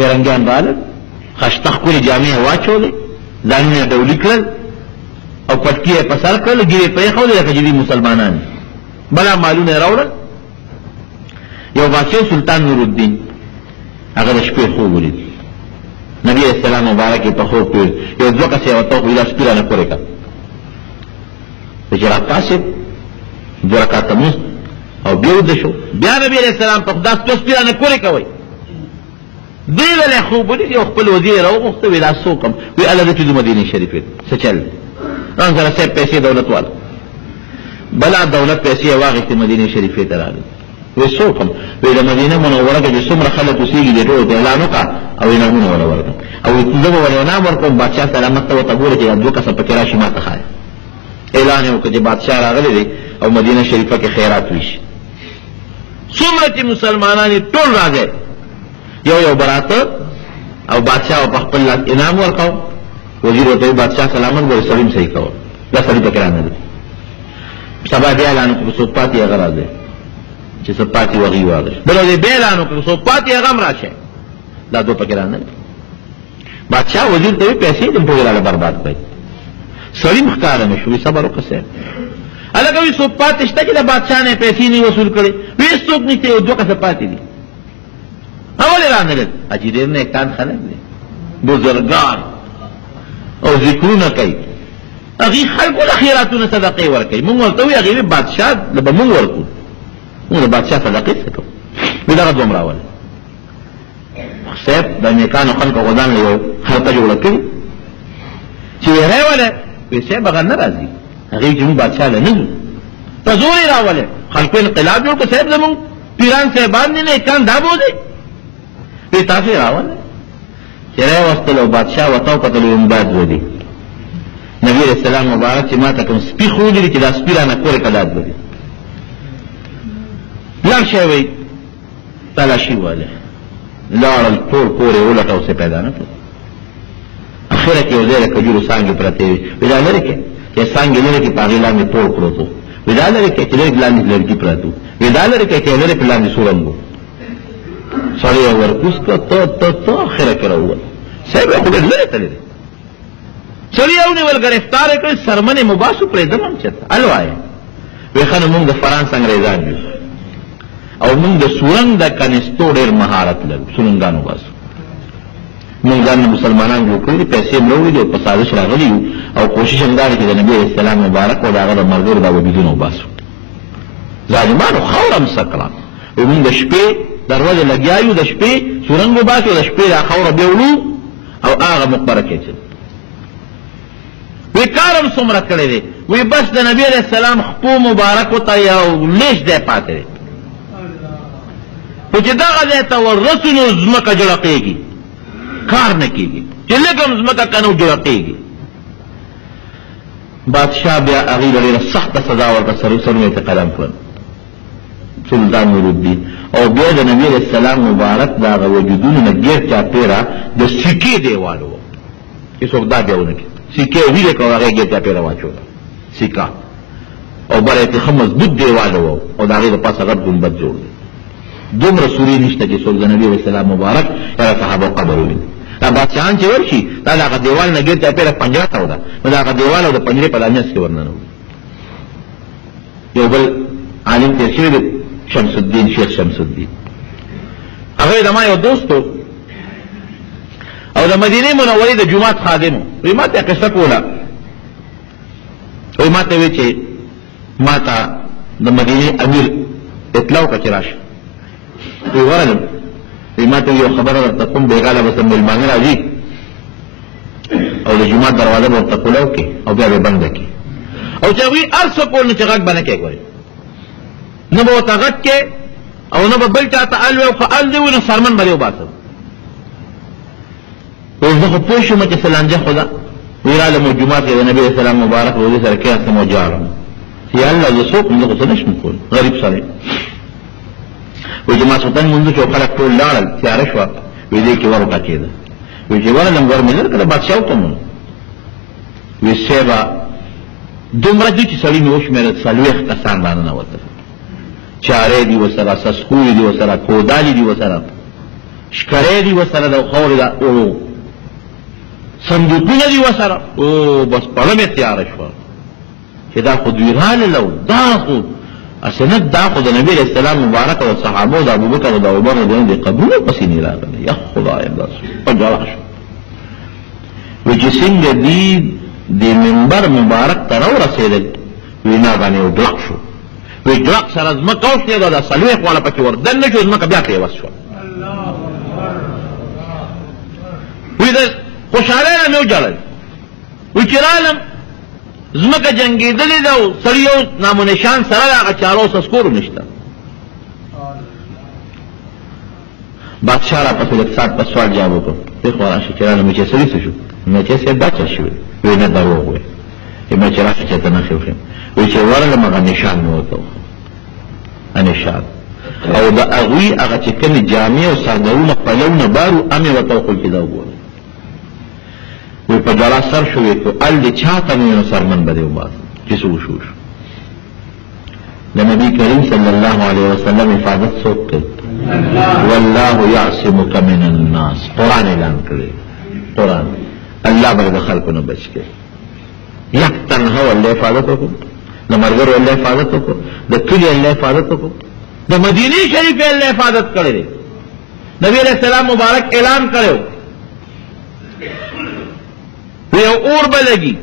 پیرنګیان رالل خشته ښکلې جامې یې واچولې ځانونه یې ډولي کړل او پټکي یې په سر کړل ګیرې پرېښودې لکه چې دوی مسلمانان بلا مالونه یې راوړل یو بادشاه سلطان نورالدین هغه د شپې خوب ولید نبی علیہ السلام مبارک په خوب کې یو دوه کسې ورته وکړل دا شپې رانه پورې کړه چې راپاسېد دوه رکعته لمونځ او بیا ویده شو بیا نبی علیہ السلام ته دا شپې رانه پورې کوئ دوی ویلی خوب ولید یو خپل وزیر یې راوغوښته ویل دا څوک یم وی الله زه چې ځو مدینې شریفې څه چل ځان سره صاحب پیسې دولت والا بلا دولت پیسې یې واخېستې مدینې شریفې ته راغلې وی څوک یم وی د مدینه منوره کې چې څومره خلک اوسېږي دې ټولو ته اعلان وکړه او انعامونه وله ورکړه او زه به ورله انعام ورکړم بادشاه سلامت ته ورته ګوره چې دا دوه کسه پکې راشي ما ته ښایه اعلان یې وکړه چې بادشاه راغلی دی او مدینه شریفه کې خیرات وشي څومره چې مسلمانان یې ټول راځي یو یو براته او بادشاه په خپل لاس انعام ورکاو وزیر ورته بادشاه سلامت ګوره سړی م صحیح کوه دا سړي پکې رانه دی سبا بیا اعلان وکړو څوک پاتې هغه راځي چې څه پاتې وغي واغش بل دې بیا اعلان وکړو څوک پاتې هغه هم راشي دا دوه پکې رانه دی بادشاه وزیر ته پیسې دې ټول راله برباد کړي سړی مخکاره نه شو صبر وکړه هلکه وی څوک پاتې شته چې د بادشاه نه پیسې نه وصول کړي وی څوک نشته یو دوه کسه پاتې دي ولې رانغلل اجي ډېر نیکان خلک دي بزرګان او ذکرونه کوي هغې خلکو له خیراتونه صدقې ورکوي مونږ ورته وایي هغې بادشاه به مونږ ورکړو مونږ د بادشاه صدقې څه کوو وایي دغه دوم راولئ صاحب د نیکانو خلکو خو ځان له یو حلقه جوړه کړي چې ویری ولې وایي صاحب هغه نه راځي هغې چې مونږ بادشاه له نه ځو په زور یې راولئ خلکو انقلاب جوړ کړه صاحب زمونږ پیران صاحبان دي نیکان دا بولئ وی تاسو یې راولئ چې راوستل او بادشاه ورته وکتل ویل دا دوه دي نبی علیہ السلام مبارک چې ما ته کوم سپي ښودلي چې دا سپي رانه کورې که دا دوه دي لاړ شی وی تلاشي واله لاړل ټول کور یې ولټه اوس یې پیدا نه کړل اخره کې یو ځای د کجورو څانګې پرتې وي وی دا لرې کې چې څانګې لرې کې په هغې لاندې ټول پروت و وی دا لرې کې چې لرې لاندې لرګي پراته وو وی دا لرې کې چې لرې په لاندې سورنګ و سړی یې ورکوز کړه ته اخره کې راووت صاحب یې خو ډېر لرې تللی دی سړي یې ونیول ګرفتار یې کړ سرمن یې مباسو پرېږدم هم چېرته الوایه وی ښه نو مونږ د فرانس انګریزان یو او مونږ د سورنګ د کنستو ډېر مهارت لرو سورنګان وباسو مونږ ځان مسلمانان جوړ کړي پیسې هم راوړي دي او په سازش راغلي یو او کوشش هم دا دی چې د نبي علیه السلام مبارک او د هغه د ملګرو دا وجودونه وباسو ظالمانو خاوره هم سر کړه وی مونږ د شپې دروازه لګیا یو د شپې سورنګ وباسو د شپې دا خاوره بیا وړو او هغه مقبره کې اچوو وی کار هم څومره کړی دی وی بس د نبي علیه السلام خپو مبارکو ته یو لیش دی پاتې دی خو چې دغه ځای ته وررسو نو ځمکه جړقېږي کار نه کېږي چې لږ هم ځمکه که نه جړقېږي بادشاه بیا هغې له ډېره سخته سزا ورکړه سرونه یې ته قلم کړل سلطان نورالدین او بیا د نبي علیه السلام مبارک د هغه وجودونو نه ګیر چاپېره د سکې دیوال و چې څوک دا بیا ونه کړي سکې ویلې کړه هغې ګیر چاپېره واچوله سکه او بله یې ښه مضبوط دیوال و او د هغې د پاسه غټ ګنبد جوړ دی دومره سورې نشته چې څوک د نبي علیه السلام مبارک یا د صحابه قبر وویني دا بادشاهان چې ورشي دا د هغه دیوال نه ګیر چاپېره پنجره توده نو د هغه دیوال او د پنجرې په لانجس کې ورننوي یو بل عالم تېر شوی دی شمس الدین شیخ شمس الدین هغه د ما یو دوست او د مدینې منورې د جومات خادم وی ما ته قصه کوله وی ما ته وی چې ما ته د مدینې امیر اطلاع وکړه چې راشه وی ورغلم وی ما ته یو خبره درته کوم بېګاله به میلمانه راځي او د جومات دروازه به ورته کوله وکړي او بیا به بنده کړي او چې هغوی هر څه کول نو چې غږ به نه کوي ګورې نه به ورته غږ کې او نه به بل چا ته ال وی او که ال دې وي نو سرمن به دې وباسم وی زه خو پوه شوم چې څه لانجه خو ده وی رالم او جومات کې د نبي علیه السلام مبارک روضې سره کېناستم او جاړم یا الله زه څوک یم زه خو څه نشم کولی غریب سړی وی چې ماسخوتن لمونځو چې خلک ټول لاړل تیاره شوه وی دې کې ور وټکېده وی چې ورغلم ور مې لر کړه بادشاه وکړم وی صیبه دومره دي چې سړي مې وشمېرل 40 کسان رانه نوتل چارې دي ورسره سسکوې دي ورسره کودالې دي ورسره شکرې دي ورسره د خاورې دا صندوقونه دي ورسره بس پړه مې تیاره شوه چې دا خو دوی راللو دا خو اسنت دا خو د نبي علیه السلام مبارک او صحابه او د ابوبکر او د عمر رضی د قبرونه پسې نه راغلي یا خدای داس په جړا شو و چې څنګه دی د منبر مبارک ته ورسېدل وینا باندې ډلق شو وی ډلق سره ځمکه اوښتې ده د څلوېښت والا پکې وردن نه شو ځمکه بیا پرېوس شوه وی د خوشحالۍ نه مې وجړل وی چې رالم ځمکه جنګېدلې ده او سړي یو نامونشان سره د هغه چارو سسکور نشته بادشاه راپسې لږ ساعت په سوال جواب وکړ دی خو راشه چې رالم چې سړي څه شو مچې صاحب دا څه شوی وی نه دروغ وی مچې راشه چې ته نښې وښیم وی چې ورغلم هغه نشان مې ورته وښه نشان او د هغوی هغه چې کومې جامې او څادرونه پلونه بارو امې ورته وښول چې دا وګوره وی په جړا سر شوې کو ال دې چاته مې نو سرمن به دې وباسم چې څه وشو د نبي کریم صلی الله علیه وسلم حفاظت څوک کوي والله یعصمک من الناس قرآن اعلان کړی قرآن الله به د خلکو نه بچ کړي یک تنها والله حفاظت وکړو د ملګرو الله حفاظت وکړو د کلي الله حفاظت وکړو د مدینې شریفې الله حفاظت کړی دی نبی علیہ السلام مبارک اعلان کړو یو اور به لګي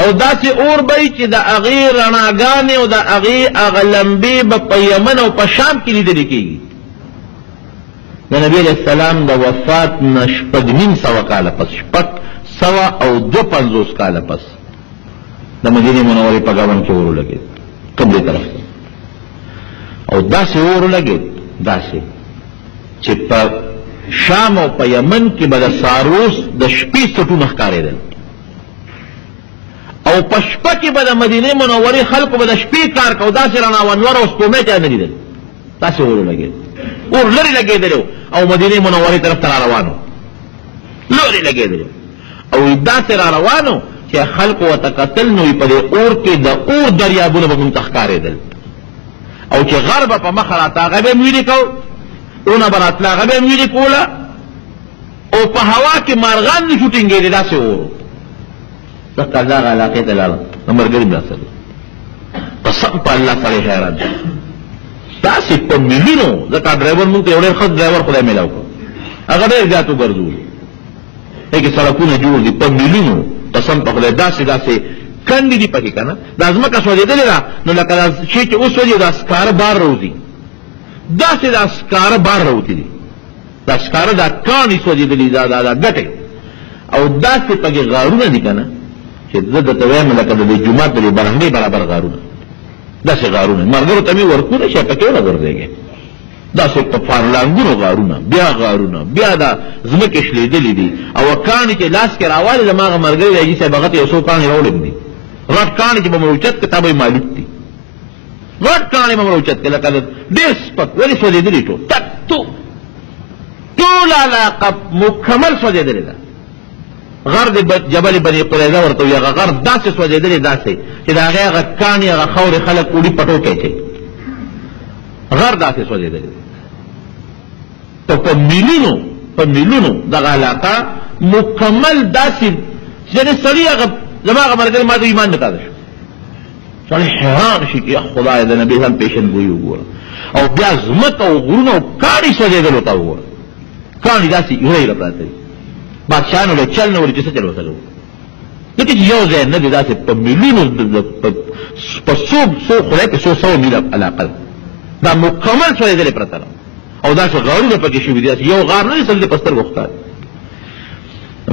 او داسې اور به چې د هغې رڼاګانې او د هغې هغه لمبې به په یمن او په شام کې لیدلې کېږي د نبي علیه السلام د وفات نه 650 کاله پس 652 کاله پس د مدینې منورې په ګاون کې اور ولګېد قبلې طرف ته او داسې اور ولګېد داسې چې په شام او په یمن کې به د ساروس د شپې سټونه ښکارېدل او په شپه کې به د مدینې منورې خلکو به د شپې کار کو داسې رڼا ونور او سپومې چا نه لیدل داسې اور ولګېد اور لرې لګېدلی او مدینې منورې طرف ته را روانو لرې لګېدلی او داسې را روانو چې خلکو ورته کتل نو په دې اور کې د اور دریابونه به مونږ ته ښکارېدل او چې غر به په مخه راته هغه به یې ویلې کو اونه به راتله هغه به یې ویلې کوله او په هوا کې مارغان نه شو ټینګېدې داسې اور دغه دغه علاقې ته لاړم د ملګري ملا سره قسم په الله سړی حیران شو داسې په میلیونو ځکه ډرایور مونږ ته یو ډېر ښه ډرایور خدای میلاو کړ هغه ډېر زیات وګرځولو هغې سړکونه جوړ دي په میلیونو قسم په خدای داسې کندې دي پکې که نه دا ځمکه سوځېدلې ده نو لکه دا شی چې اوس وځي دا سکاره بار روځي داسې دا سکاره بار راوتي دي دا سکاره دا کاڼي سوځېدلي دا ګټې او داسې پکې غارونه دي که نه چې زه درته وایم لکه د دې جومات د دې برهنې برابر غارونه داسې غارونه ملګرو ته مې ورکونه شي پکې ونه غورځېږې داسې په پارلانګونو غارونه بیا دا ځمکې شلېدلې دي او کاڼي چې لاس کې راوالې زما هغه ملګري د حاجي صاحب هغه ته یو څو کاڼي راوړم دي غټ کاڼي چې به مې اوچت کړه تا به یې معلوم دي غټ کاڼي به مې اوچت کړه لکه ډېر سپک ولې سوځېدلي ټول علاقه مکمل سوځېدلې ده غر د جبل بني قریظه ورته وي هغه غر داسې سوځېدلې داسې چې د هغې هغه کاڼي هغه خاورې خلک وړي پټو کې اچوي غر داسې سوځېدلې ته په میلیونو دغه علاقه مکمل داسې یعنې سړي هغه زما هغه ملګري ما ته ایمان نه تازه شو سړی حیران شي چې خدای د نبي هم پیشنګویي وګوره او بیا ځمکه او غرونه او کاڼي سوځېدلو ته وګوره کاڼي داسې ایره پراته دي بادشاهانو له چل نه ورې چې څه چل ورته کوو ځکه چې یو ځای نه دی داسې په میلیونو په څو خدای کې څو سوه میله علاقه ده دا مکمل سوځېدلې پرته ده او داسې غارونه پکې شوي دي یو غار نه دی سړي په سترګو ښکاري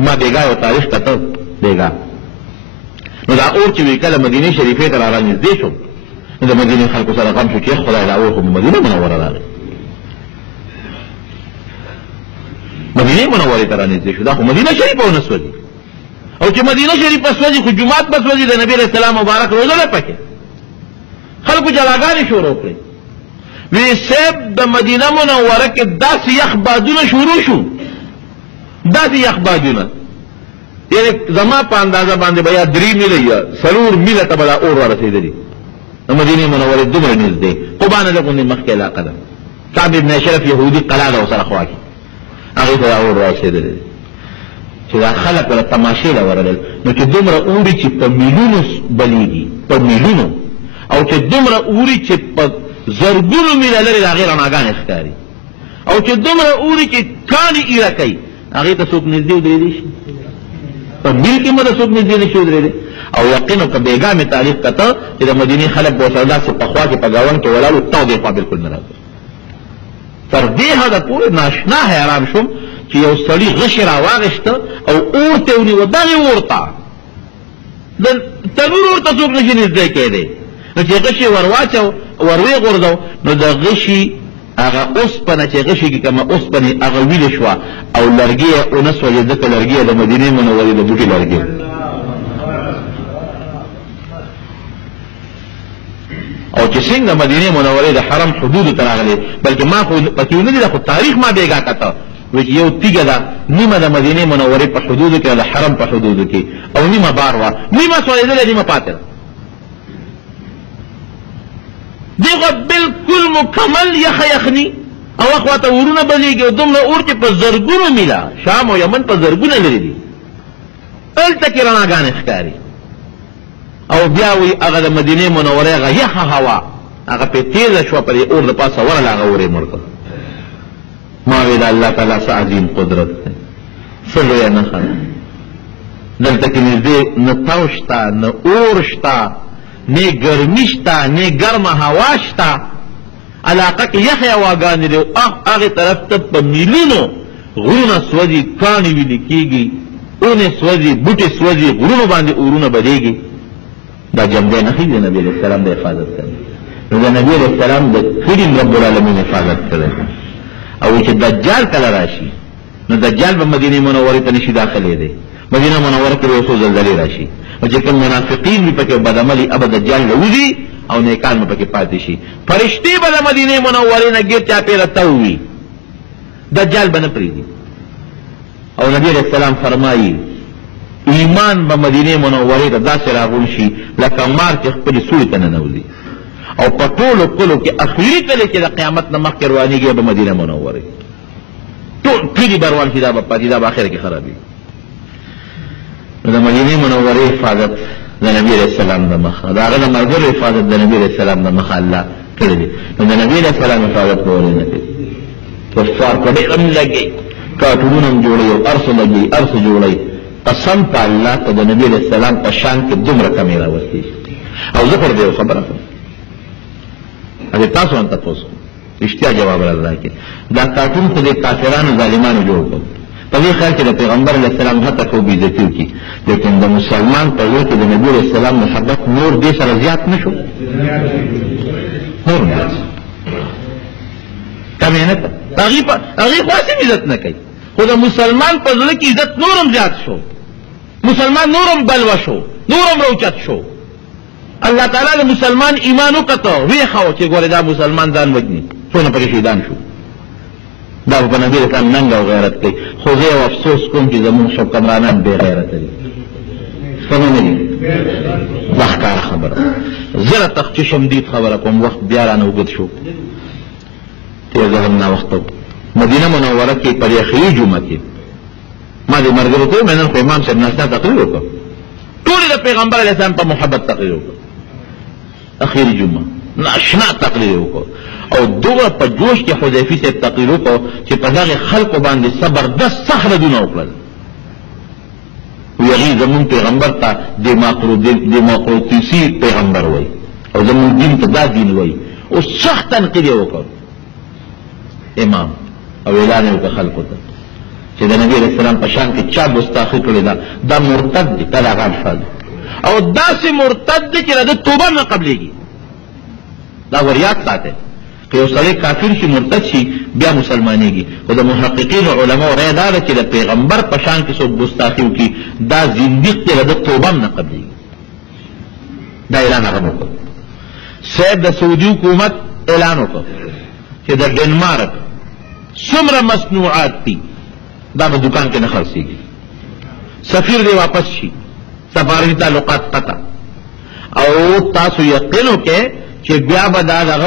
ما بېګا یو تاریخ کته بېګا نو دا اور چې وی کله مدینې شریفې ته را رانږدې شو نو د مدینې خلکو سره غم شو چې خدای دا اور خو مدینه منوره راغی مدینه منورې ته رانږدې شو دا خو مدینه شریفه ونه سوځي او چې مدینه شریفه سوځي خو جومات به سوځي د نبي علیه السلام مبارک روزه نه پکې خلکو جلاګانې شروع کړې وی صاحب د مدینه منوره کې داسې یخ بادونه شروع شو داسې یخ بادونه یعنې زما په اندازه باندې به یا 3 میله یا 4 میله ته به دا اور ورسېدلي د مدینې منورې دومره نږدې قبانه د غوندې مخکې علاقه ده کعب ابن اشرف یهودي قلا ده ورسره خوا کې هغې ته دا اور رارسېدلی چې دا خلک ولا تماشې له ورغلل نو چې دومره اوري چې په میلیونو بلیږي په میلیونو او چې دومره اوري چې په زرګونو میله لرې د هغې رڼاګانې ښکاري او چې دومره اوري چې کاڼې ایره کوي هغې ته څوک نږدې ودرېدی شي په میل کې مه د څوک نږدې نه شي ودرېدی او یقینا که بېګا مې تاریخ کته چې د مدینې خلک به ورسره داسې په خوا کې په ګاونډ کې ولاړ وو تا دې خوا بلکل نه راځي تر دې حده پورې ناشنا حیران شوم چې یو سړي غشي راواغېسته او اور ته ونیوه دغې اور ته د تنور اور ته څوک نشي نږدې کېدی نو چې غشي ور واچو ور ویې نو د غشي هغه اوسپنه چې غشي کې کومه اوسپنې هغه ویلې شوه او لرګي یې ونه سوځې ځکه لرګي یې د مدینې منورې د بوټي لرګي او چې څنګه د مدینې منورې د حرم حدودو ته راغلی بلکې ما خو پکې ونه لیده خو تاریخ ما بېګا کته وایي چې یو تیږه ده نیمه د مدینې منورې په حدودو کې د حرم په حدودو کې او نیمه بار وه نیمه سوځېدلې نیمه پاتې ده دیغه بالکل مکمل یخه یخني او اخواته اورونه بلیږي او دومره اور چې په زرګونو میله شام او یمن په زرګونه لرې دي هلته کې رڼاګانې ښکاري او بیا وی هغه د مدینې منورې هغه یخه هوا هغه پې تیزه شوه په دې اور د پاسه ورله هغه اور یې مړ کړ ما وی د الله تعالی څه عظیم قدرت دی څه لویه نښه ده دلته کې نږدې نه تاو شته نه اور شته نه ګرمي شته نه ګرمه هوا شته علاقه کې یخې هواګانې دي هغې طرف ته په میلیونو غرونه سوځي کاڼې ویلې کېږي اونې سوځي بوټې سوځي غرونو باندې اورونه بدېږي دا جمدی نخی دی نبی علیہ السلام دا حفاظت کرده نو دا نبی علیہ السلام دا کریم رب العالمین حفاظت کرده او چې دجال کله راشي نو دجال به مدینه منوره ته نشي داخلي دی مدینه منوره کې اوسو زلزلې راشي او چې کوم منافقین وي پکې بدعملي ابد دجال لوزي او نیکان پکې پاتې شي فرشتي به د مدینه منوره نه ګیر چا پیره توي دجال به نه پریږدي او نبی علیہ السلام فرمایي ایمان به مدینه منورې ته داسې راغون شي لکه مار چې خپلې سوړې ته ننوځي او په ټولو کلو کې اخري کلي کې د قیامت نه مخکې روانېږي به مدینه منورې ټول کلي به روان شي دا به پاتې دا به اخره کې خرابېږي نو د مدینې منورې حفاظت د نبي علیه السلام د مخه د هغه د ملګرو حفاظت د نبي علیه السلام د مخه الله کړی دی نو د نبي علیه السلام حفاظت به ولې نه کوي کفار په ډېر هم لګي کارټونونه هم جوړوي او ارسو لګي ارسو جوړوي قسم په الله ته د نبي علیه السلام په شان کې دومره کمې راوستې او زه پر دې خبره کوم هغې تاسو هم تپوس رښتیا جواب راله کې دا کارټون خو دې کافرانو ظالمانو جوړ کړ په دې خیال کې د پیغمبر علیه السلام هڅه کوو بېعزتي وکړي لیکن د مسلمان په زړه کې د نبي علیه السلام محبت نور دې سره زیات نه شو نور نه کمې نه کړه هغې خو هسې عزت نه کوي خو د مسلمان په زړه کې عزت نورم زیات شو مسلمان نورم بلوه شو نورم روچت شو الله تعالی د مسلمان ایمان وکته ویښه چې ګوره دا مسلمان ځان وجني څونه پکې شهیدان شو دا په نبي اسلام ننګ او غیرت کوي خو زه یو افسوس کوم چې زموږ حکمرانان بې غیرته دي سمه نه دي دا ښکاره خبره زه تخت شمدید خبره کوم وخت بیا رانه اوږد شو تېزه هم ناوخته مدینه منوره کې پر اخري جمعه کې ما دې ملګرو ته وویل نن خو امام صاحب ناشته تقریر وکړ ټولې د پیغمبر علیه السلام په محبت تقریر وکړ اخري جمعه ناشنا تقریر وکړ او دومره په جوش کې حذیفي صاحب تقریر وکړ چې په دغې خلکو باندې زبردست سخت ردونه وکړل وی هغې زمونږ پیغمبر ته دیموکراتیسي پیغمبر وایي او زمونږ دین ته دا دین وایي او سخت تنقید یې وکړ امام او اعلان یې وکړ خلکو ته چې د نبي علیه السلام په شان کې چا ګستاخي کړې ده دا مرتد دی دا هغه الفاظ او داسې مرتد دی چې د ده توبه نه قبلېږي دا ور یاد ساتئ که یو سړی کافر شي مرتد شي بیا مسلمانېږي خو د محققینو علماو رایه دا ده چې د پیغمبر په شان کې څوک ګستاخي وکړي دا زندیق دی د ده توبه هم نه قبلېږي دا اعلان هغه وکړ صاحب د سعودي حکومت اعلان وکړ چې د ډنمارک څومره مصنوعات دي دا په دکان کې نه خرڅېږي سفیر دی واپس شي سفارتي تعلقات قطع او تاسو یقین وکړئ چې بیا به دا دغه